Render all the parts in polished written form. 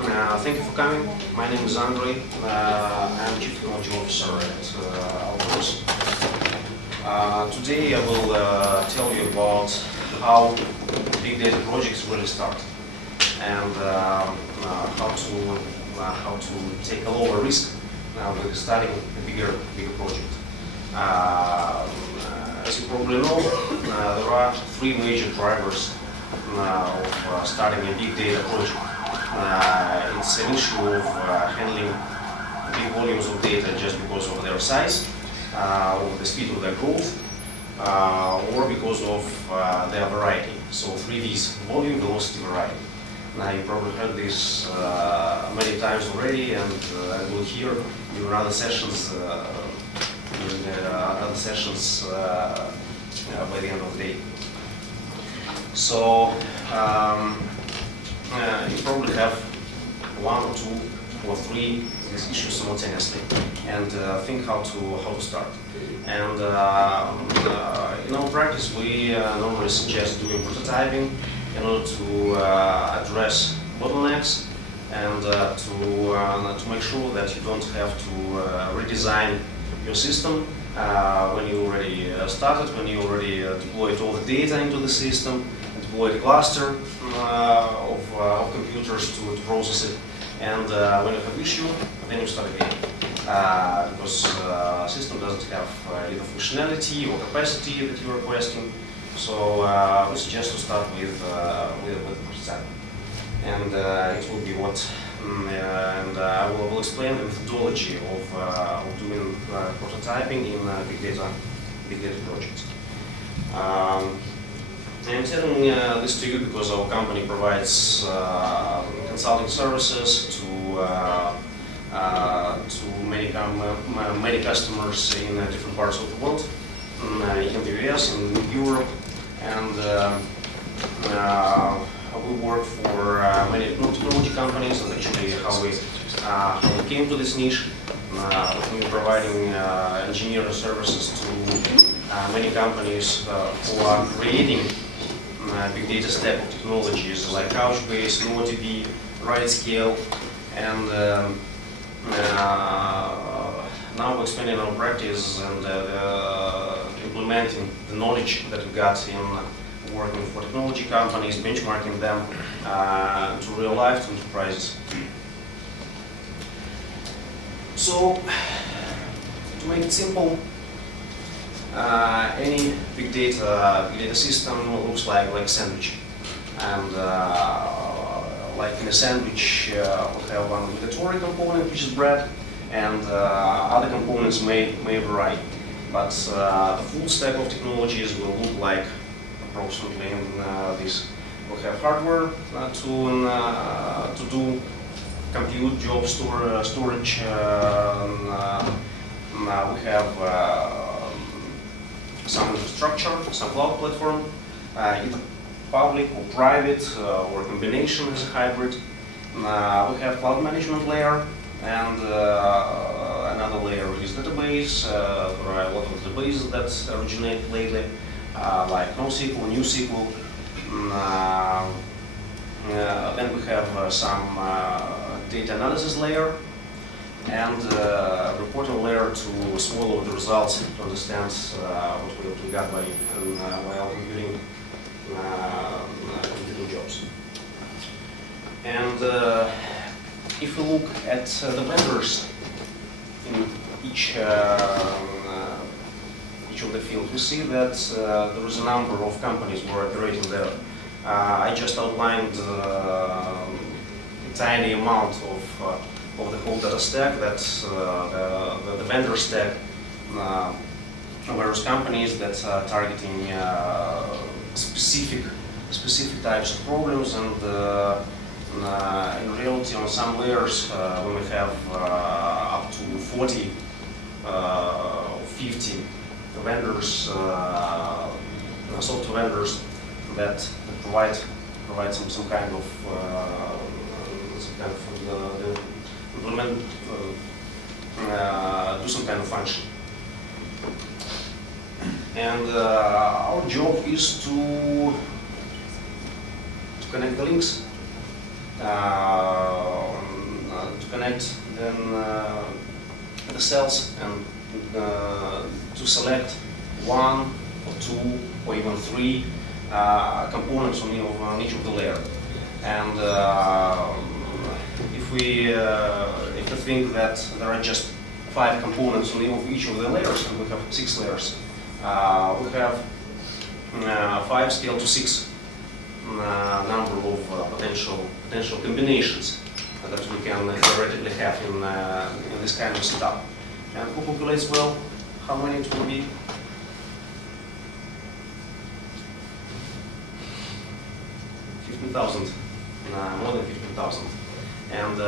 Thank you for coming. My name is Andrei. I'm Chief Technology Officer at Altoros. Today I will tell you about how big data projects really start and how to take a lower risk with starting a bigger project. As you probably know, there are three major drivers of starting a big data project. It's an issue of handling big volumes of data just because of their size, or the speed of their growth, or because of their variety. So three V's: volume, velocity, variety. Now you probably heard this many times already, and I will hear in other sessions by the end of the day. So you probably have one or two or three these issues simultaneously, and think how to start. And in our practice, we normally suggest doing prototyping in order to address bottlenecks and to make sure that you don't have to redesign your system when you already started, when you already deployed all the data into the system, deployed a cluster of computers to process it, and when you have issue, then you start again. Because the system doesn't have either functionality or capacity that you are requesting. So we suggest to start with prototype. And it will be what, and I will explain the methodology of doing prototyping in big data projects. I'm telling this to you because our company provides consulting services to many customers in different parts of the world, in the US, in Europe, and we work for many technology companies. And actually, how we came to this niche, we're providing engineering services to many companies who are creating big data stack of technologies like Couchbase, NoDB, RightScale, and now we're expanding our practice and implementing the knowledge that we got in working for technology companies, benchmarking them to real life, to enterprises. So, to make it simple, any big data system looks like a sandwich, and like in a sandwich, we have one obligatory component, which is bread, and other components may vary. But the full stack of technologies will look like approximately in this. We have hardware to do compute, job, storage. We have some infrastructure, some cloud platform, either public or private, or a combination as a hybrid. We have cloud management layer, and another layer is database. There are a lot of databases that originate lately, like NoSQL, NewSQL. Then we have some data analysis layer, and reporting layer to swallow the results to understand what we got while computing jobs. And if we look at the vendors in each of the fields, we see that there is a number of companies who are operating there. I just outlined a tiny amount of the whole data stack, that's the vendor stack, various companies that are targeting specific types of problems, and in reality on some layers we may have up to 40 or 50 vendors, software vendors that provide some kind of implement, do some kind of function. And our job is to connect the links organize then the cells and to select one or two or even three components on each of the layer. And if we think that there are just 5 components on each of the layers, and we have 6 layers, we have 5 scaled to 6 number of potential combinations that we can theoretically have in this kind of setup. And who calculates well how many it will be? 15,000, more than 15,000. And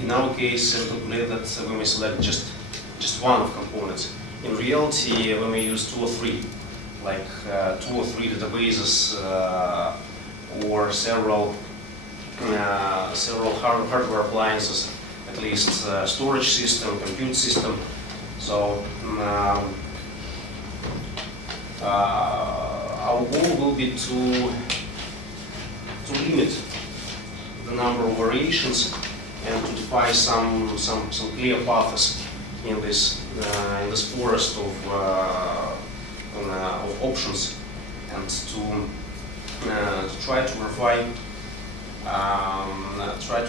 in our case, we calculate that we may select just one of components. In reality, we may use 2 or 3, like 2 or 3 databases or several hardware appliances, at least storage system, compute system. So our goal will be to limit the number of variations and to define some clear paths in this forest of options, and to try to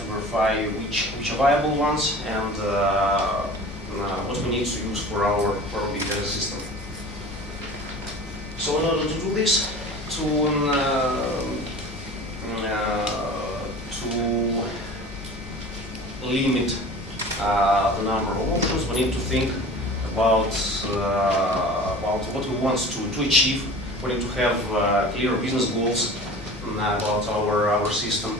verify which are viable ones and what we need to use for our big data system. So in order to do this, to limit the number of options, we need to think about what we want to achieve. We need to have clear business goals about our system.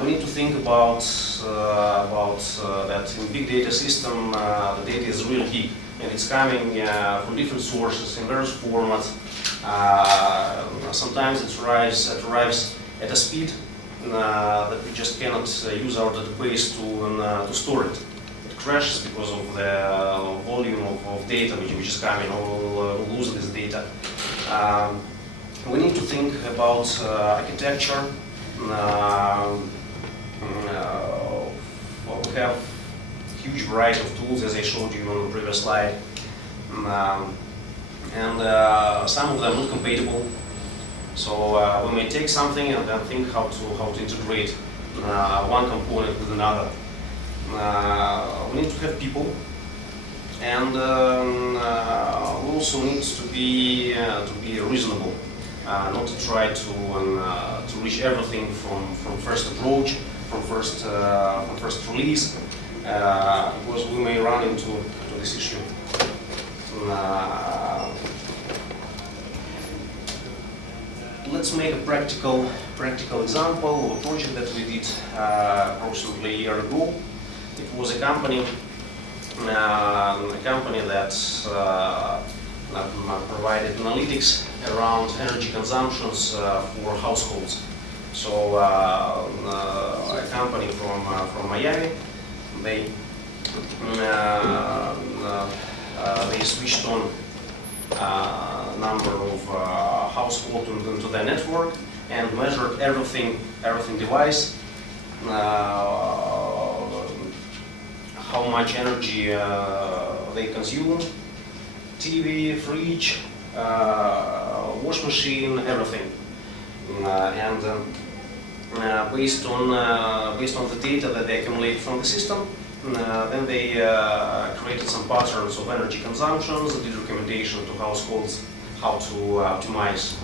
We need to think about that in big data system, the data is really big and it's coming from different sources in various formats. Sometimes it arrives at a speed that we just cannot use our database to store it. It crashes because of the volume of data which is coming. We'll lose this data. We need to think about architecture. We have huge variety of tools, as I showed you on the previous slide, and some of them not compatible. So we may take something and then think how to integrate one component with another. We need to have people, and we also need to be reasonable, not to try to reach everything from first approach, from first release, because we may run into this issue. Let's make a practical example of a project that we did approximately a year ago. It was a company that provided analytics around energy consumptions for households. So a company from Miami, they switched on number of households into their network and measured everything device, how much energy they consume, TV, fridge, wash machine, everything, and based on the data that they accumulate from the system, then they created some patterns of energy consumptions, did recommendation to households how to optimize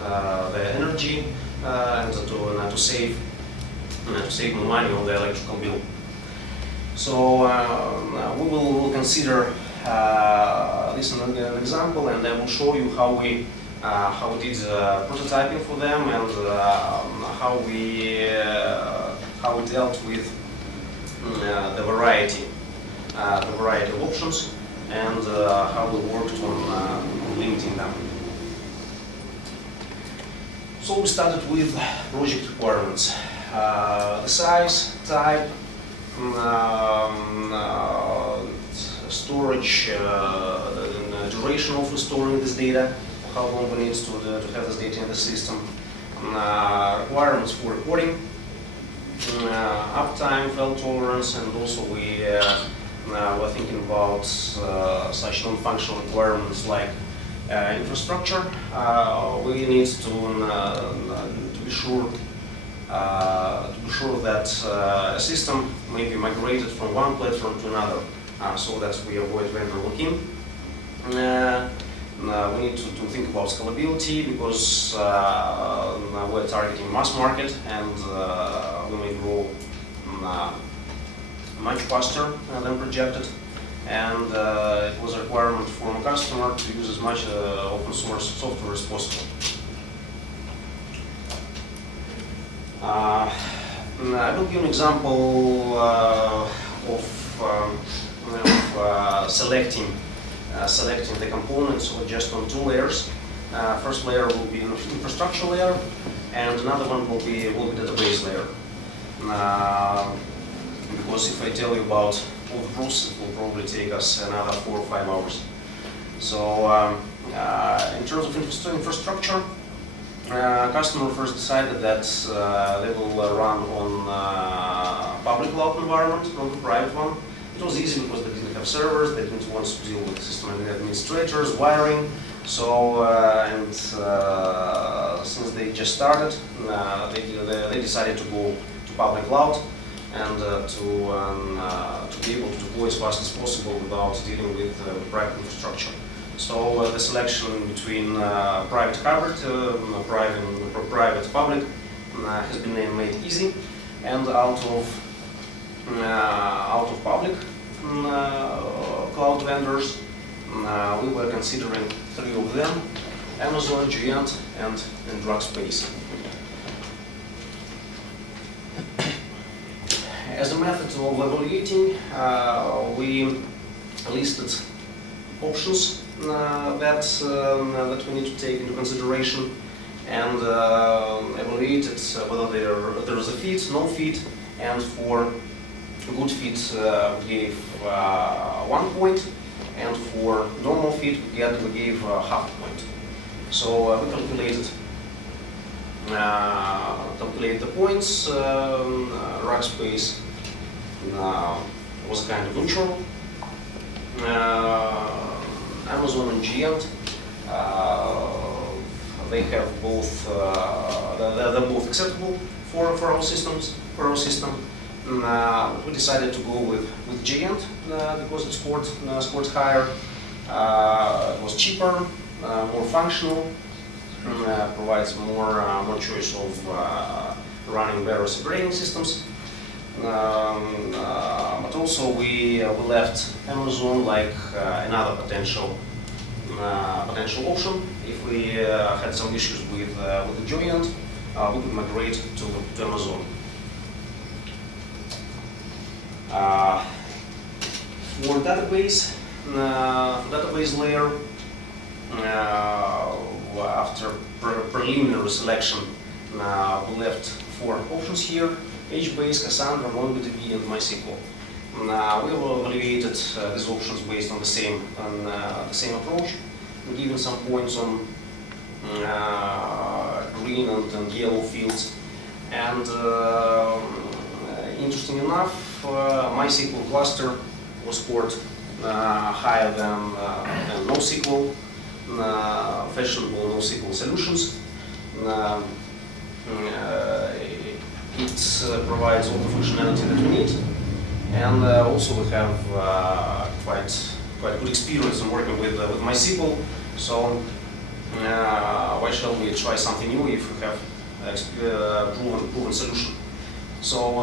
their energy and to save money on the electrical bill. So we will consider this an example, and I will show you how we did prototyping for them and how we dealt with the variety of options and how we worked on limiting them. So we started with project requirements: the size, type, storage, the duration of storing this data, how long we need to have this data in the system, requirements for reporting, uptime, fault tolerance, and also we're thinking about such non-functional requirements like infrastructure. We need to be sure that a system may be migrated from one platform to another, so that we avoid vendor lock-in. We need to think about scalability because we're targeting mass market and we may grow much faster than projected. And it was a requirement from a customer to use as much open source software as possible. I will give an example of selecting the components just on two layers. First layer will be an infrastructure layer, and another one will be database layer. Because if I tell you about all the process, it will probably take us another 4 or 5 hours. So in terms of infrastructure, customer first decided that they will run on public cloud environment, not the private one. It was easy because they didn't have servers, they didn't want to deal with system administrators, wiring. So, since they just started, they decided to go to public cloud and to be able to deploy as fast as possible without dealing with private infrastructure. So the selection between private hybrid, private public has been made easy, and out of public cloud vendors, we were considering 3 of them: Amazon, Giant, and Rackspace. As a method of evaluating, we listed options that we need to take into consideration and evaluated whether there is a fit, no fit, and for good fit we gave 1 point, and for normal fit we gave half point. So we calculated the points. Rackspace was kind of neutral. Amazon and Giant, they have both. They're both acceptable for our systems. For our system, we decided to go with Giant because it scored higher. It was cheaper, more functional, provides more choice of running various operating systems. But also we left Amazon like another potential option. If we had some issues with the Giant, we could migrate to Amazon. For database layer, after preliminary selection, we left 4 options here: HBase, Cassandra, MongoDB, and MySQL. We evaluated these options based on the same approach, and given some points on green and yellow fields. And interesting enough, MySQL cluster was scored higher than NoSQL, fashionable NoSQL solutions. It provides all the functionality that we need, and also we have quite good experience in working with MySQL. So why shall we try something new if we have proven solution? So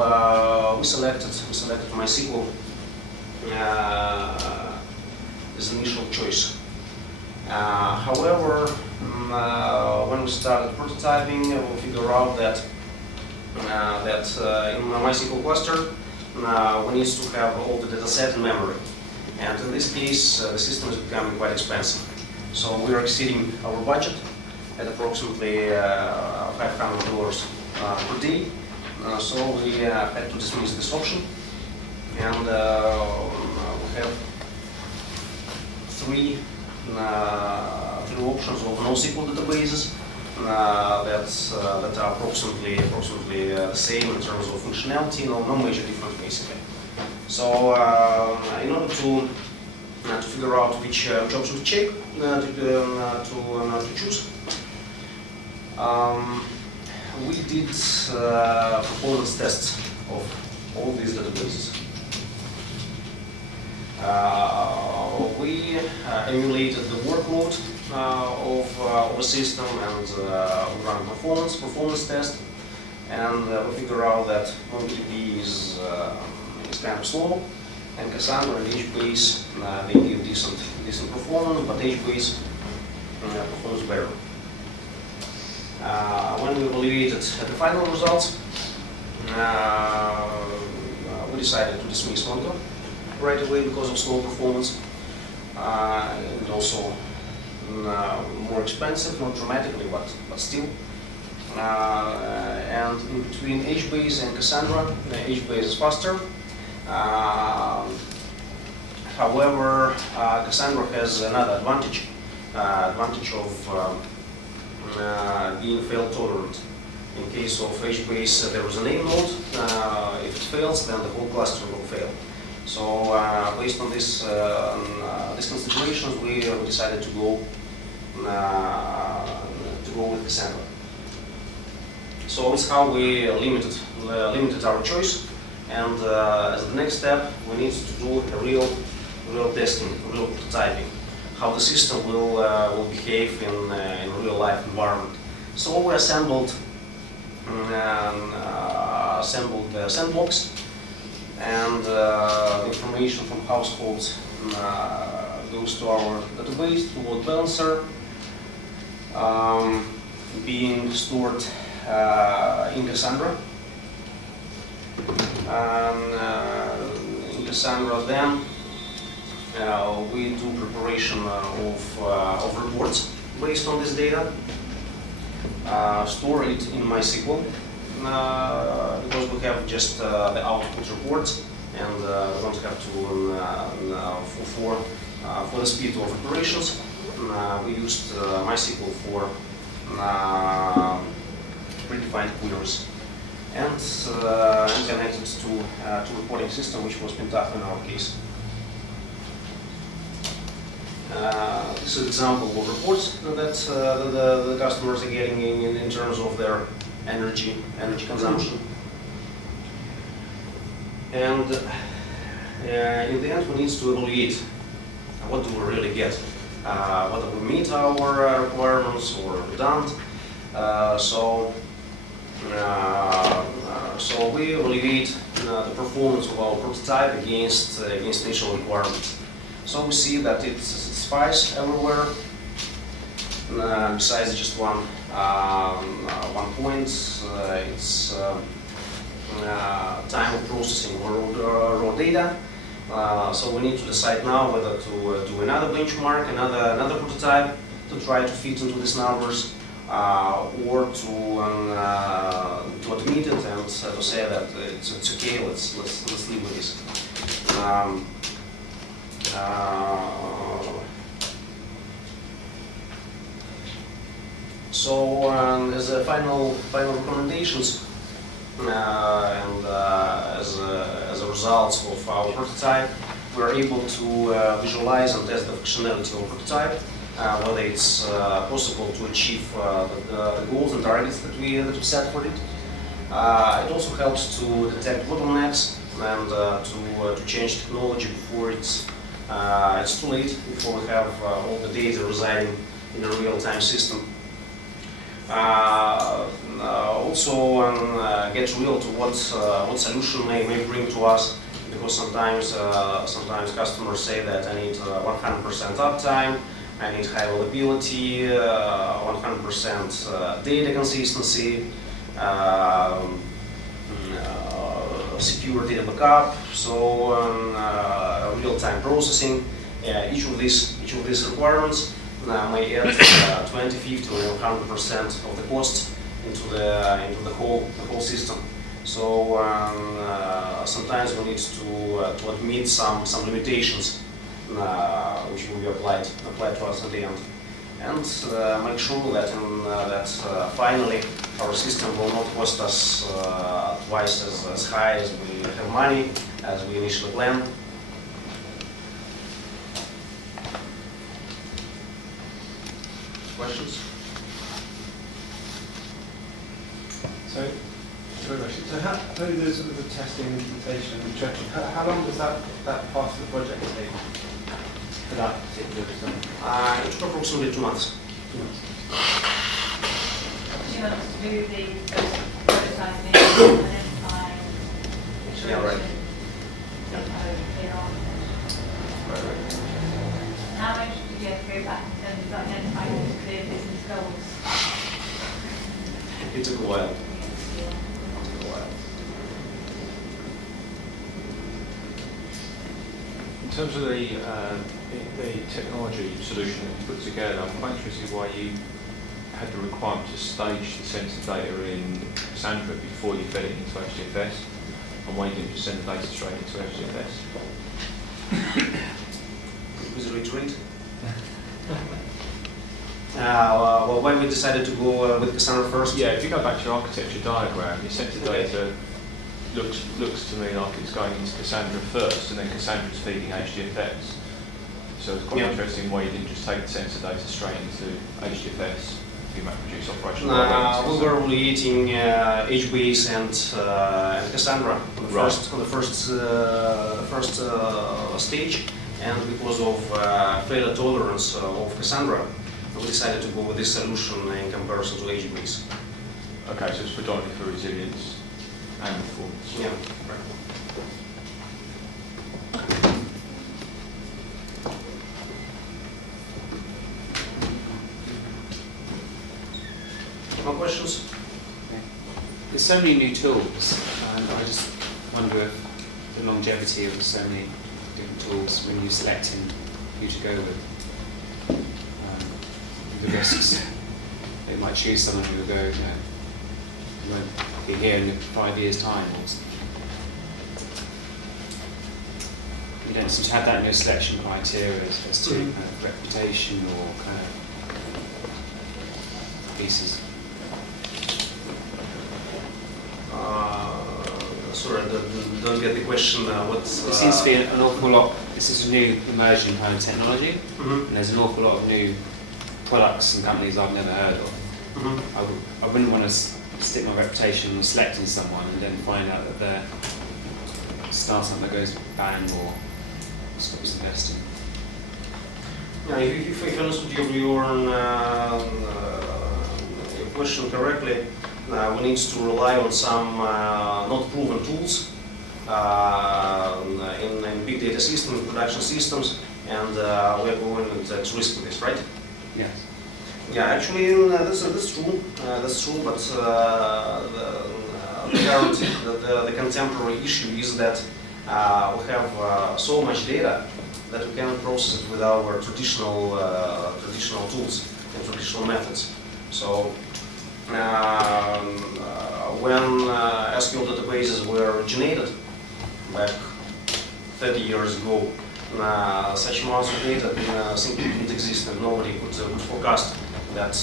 we selected MySQL as initial choice. However, when we started prototyping, we figured out that in MySQL cluster, we need to have all the data set in memory. And in this case, the system is becoming quite expensive. So we are exceeding our budget at approximately $500 per day. So we had to dismiss this option. And we have three options of NoSQL databases. that are approximately the same in terms of functionality, no major difference basically. So in order to figure out which option to check, to choose, we did performance tests of all these databases. We emulated the workload of a system and run performance test, and we figure out that MongoDB is kind of slow, and Cassandra and HBase they give decent performance, but HBase performs better. When we evaluated the final results, we decided to dismiss Mongo right away because of slow performance, and also more expensive, not dramatically, but still. And in between HBase and Cassandra, HBase is faster. However, Cassandra has another advantage of being fail tolerant. In case of HBase, there is a name node. If it fails, then the whole cluster will fail. So, based on this these considerations, we decided to go with Cassandra. So it's how we limited our choice. And as the next step, we need to do a real testing, real prototyping, how the system will behave in real life environment. So we assembled the sandbox, and the information from households goes to our database, to load balancer, being stored in Cassandra. In Cassandra, then we do preparation of reports based on this data, store it in MySQL, because we have just the output reports, and we don't have to for the speed of operations. We used MySQL for predefined queries, and connected to reporting system, which was Pentaho in our case. This is an example of reports that the customers are getting in terms of their energy consumption. And in the end, we need to evaluate what do we really get, whether we meet our requirements or we don't. So we evaluate the performance of our prototype against initial requirements. So we see that it satisfies everywhere, besides just one point. It's time of processing raw data. So we need to decide now whether to do another benchmark, another prototype to try to fit into these numbers, or to admit it and to say that it's okay. Let's live with this. So as a final recommendations, and as a result of our prototype, we are able to visualize and test the functionality of prototype, whether it's possible to achieve the goals and targets that we set for it. It also helps to detect bottlenecks and to change technology before it's too late, before we have all the data residing in a real-time system. Also get real to what solution may bring to us, because sometimes customers say that I need 100% uptime, I need high availability, 100% data consistency, secure data backup, so real-time processing. Each of these requirements may add 20, 50, or 100% of the cost into the whole system. So sometimes we need to admit some limitations which will be applied to us at the end. and make sure that finally our system will not cost us twice as high as we have money, as we initially planned. Questions? So how do the sort of the testing, implementation, and tracking, how long does that part of the project take for that particular design? It took approximately 2 months. 2 months. 2 months to do the prototyping, identify, Yeah, right. Right. How much did you have to go back in terms of identifying those clear business goals? It took a while. In terms of the technology solution that you put together, I'm quite interested why you had the requirement to stage the sensor data in Cassandra before you fed it into HDFS, and why you didn't just send the data straight into HDFS. Please retreat. Well, when we decided to go with Cassandra first. Yeah, if you go back to your architecture diagram, your sensor data looks to me like it's going into Cassandra first, and then Cassandra's feeding HDFS. So it's quite interesting why you didn't just take the sensor data straight into HDFS to MapReduce operational. We were relating HBase and Cassandra on the first stage, and because of failure tolerance of Cassandra, we decided to go with this solution in comparison to HBase. Okay, so it's predominantly for resilience and performance. Yeah. More questions? There's so many new tools, and I just wonder if the longevity of so many different tools when you're selecting who to go with, the risks. They might choose someone who will go, who won't be here in 5 years' time or something. You don't seem to have that in your selection criteria as to kind of reputation or kind of pieces. Sorry, I don't get the question. There seems to be an awful lot. This is a new emerging kind of technology, and there's an awful lot of new products and companies I've never heard of. I wouldn't want to stick my reputation on selecting someone and then find out that they're a startup that goes bang or stops investing. Yeah, if I understood your question correctly, we need to rely on some not proven tools in big data systems, production systems, and we are going at risk with this, right? Yes. Yeah, actually, that's true. That's true, but the contemporary issue is that we have so much data that we cannot process it with our traditional tools and traditional methods. So when SQL databases were originated back 30 years ago, such amounts of data simply didn't exist, and nobody could forecast that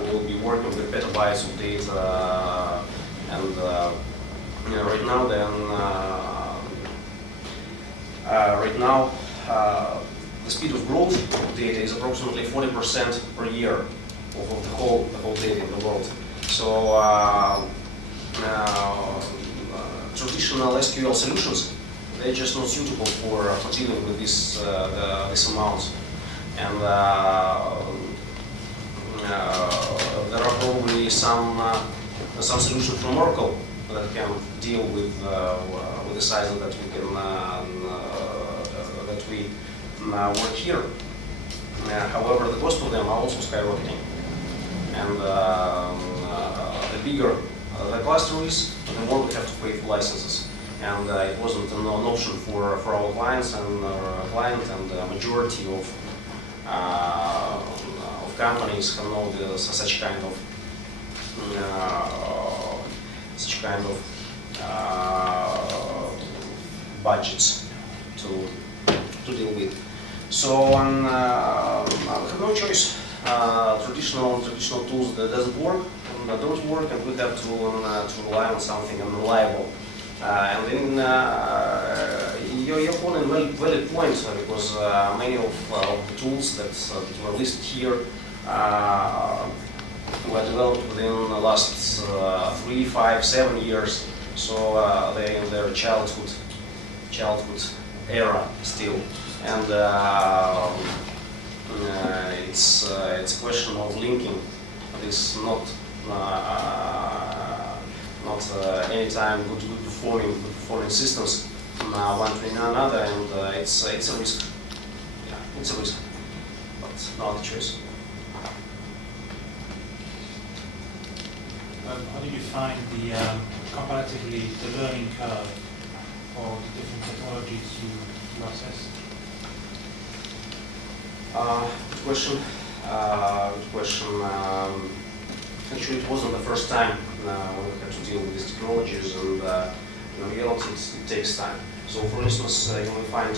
we will be working with petabytes of data. And right now, the speed of growth of data is approximately 40% per year of the whole data in the world. So traditional SQL solutions, they're just not suitable for dealing with this amount. And there are probably some solutions from Oracle that can deal with the size that we can work here. However, the cost of them are also skyrocketing, and the bigger the cluster is, the more we have to pay for licenses. And it wasn't an option for our clients and the majority of companies have no such kind of budgets to deal with. So I have no choice. traditional tools that doesn't work, don't work, and we have to rely on something unreliable. And then your point is valid point, because many of the tools that were listed here were developed within the last 3, 5, 7 years, so they in their childhood era still, and it's a question of linking this not anytime good performing systems one to another, and it's a risk. Yeah, it's a risk, but not a choice. How do you find the comparatively the learning curve for the different technologies you assess? Good question. Good question. Actually, it wasn't the first time when we had to deal with these technologies, and in reality, it takes time. So, for instance, you may find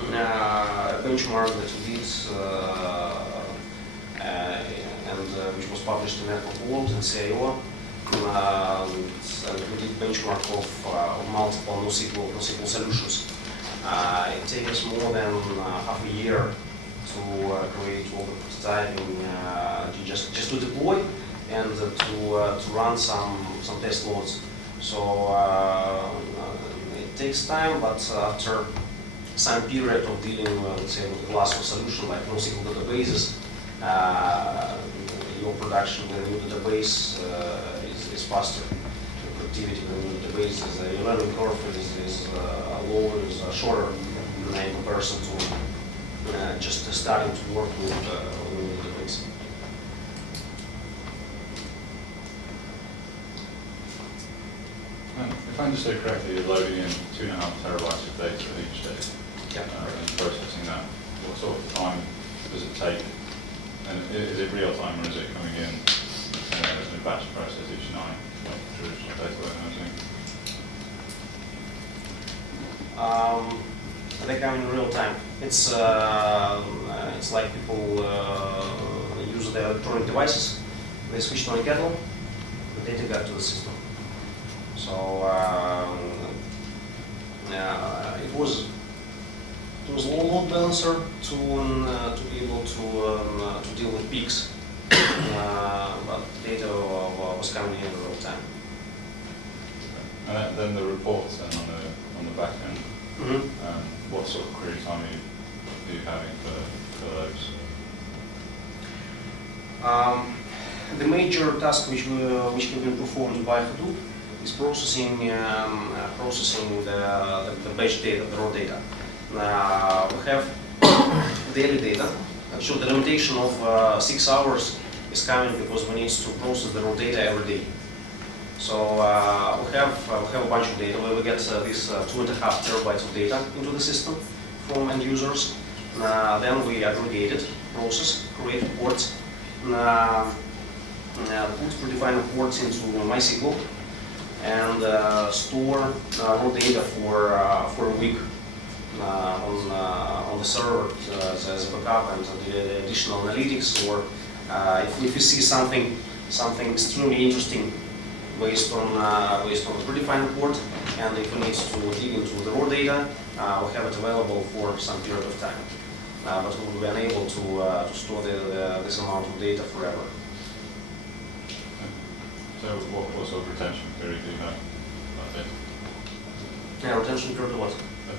a benchmark that we did, and which was published in Network World and CIO, and we did benchmark of multiple NoSQL solutions. It takes us more than half a year to create all the prototyping, just to deploy and to run some test loads. So it takes time, but after some period of dealing, let's say, with a class of solution like NoSQL databases, your production with a new database is faster. The productivity with a new database is your learning curve is lower, is shorter in comparison to just starting to work with the database. If I understood correctly, you're loading in 2.5 terabytes of data each day, and processing that. What sort of time does it take? And is it real time, or is it coming in a batch process each night, like traditional data warehousing? They come in real time. It's like people use their electronic devices. They switch on a kettle, the data got to the system. So it was a load balancer to be able to deal with peaks, but data was coming in real time. And then the reports then on the back end. Mm-hmm. What sort of query time are you having for those? The major task which can be performed by Hadoop is processing the batch data, the raw data. We have daily data. Actually, the limitation of 6 hours is coming because we need to process the raw data every day. So we have a bunch of data where we get this 2.5 terabytes of data into the system from end users. Then we aggregate it, process, create reports, put predefined reports into MySQL, and store raw data for a week on the server as a backup and the additional analytics, or if you see something extremely interesting based on the predefined report, and if we need to dig into the raw data, we have it available for some period of time. But we will be unable to store this amount of data forever. So what sort of retention period do you have? Yeah, retention period of what?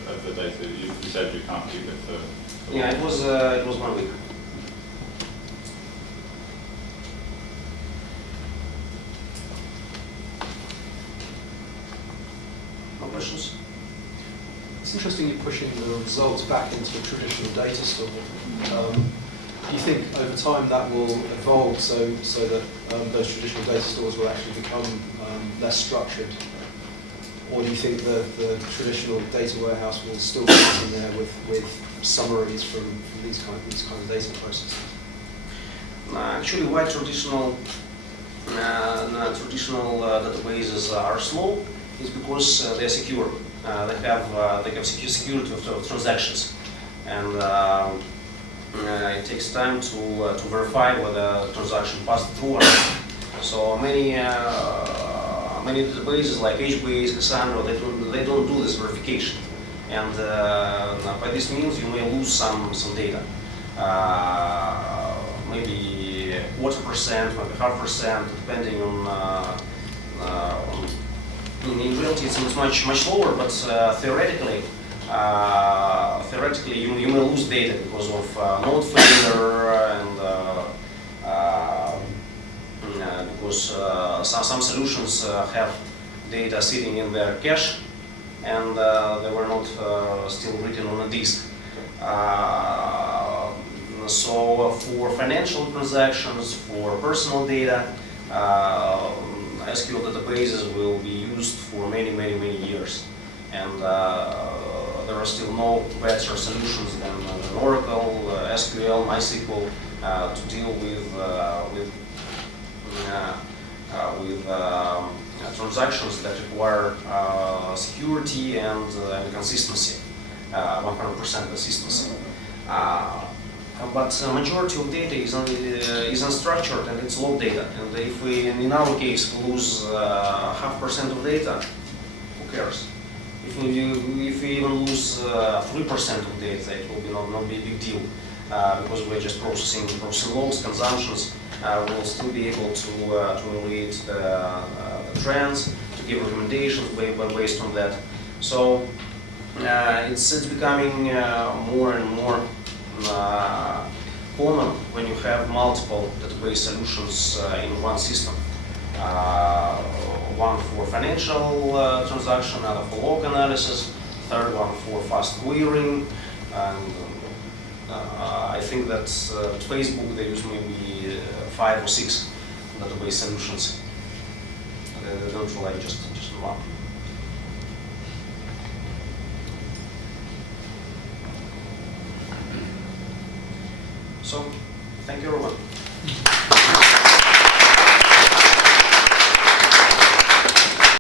Of the data, you said you can't keep it for Yeah, it was 1 week. No questions? It's interesting you're pushing the results back into a traditional data store. Do you think over time that will evolve so that those traditional data stores will actually become less structured? Or do you think the traditional data warehouse will still be in there with summaries from these kind of data processes? Actually, why traditional databases are slow is because they're secure. They have security of transactions, and it takes time to verify whether the transaction passed through or not. So many databases like HBase, Cassandra, they don't do this verification, and by this means you may lose some data, maybe 1/4%, maybe 1/2%, depending on. In reality, it's much lower, but theoretically, you may lose data because of node failure and because some solutions have data sitting in their cache and they were not still written on a disk. So for financial transactions, for personal data, SQL databases will be used for many years, and there are still no better solutions than Oracle, SQL, MySQL to deal with transactions that require security and consistency, 100% consistency. But the majority of data is unstructured and it's log data. And if in our case, we lose 0.5% of data, who cares? If we even lose 3% of data, it will not be a big deal because we're just processing logs, consumptions. We'll still be able to evaluate the trends, to give recommendations based on that. So it's becoming more and more common when you have multiple database solutions in one system. One for financial transaction, another for log analysis, third one for fast querying, and I think that at Facebook they use maybe 5 or 6 database solutions. They don't rely just on one. So, thank you everyone.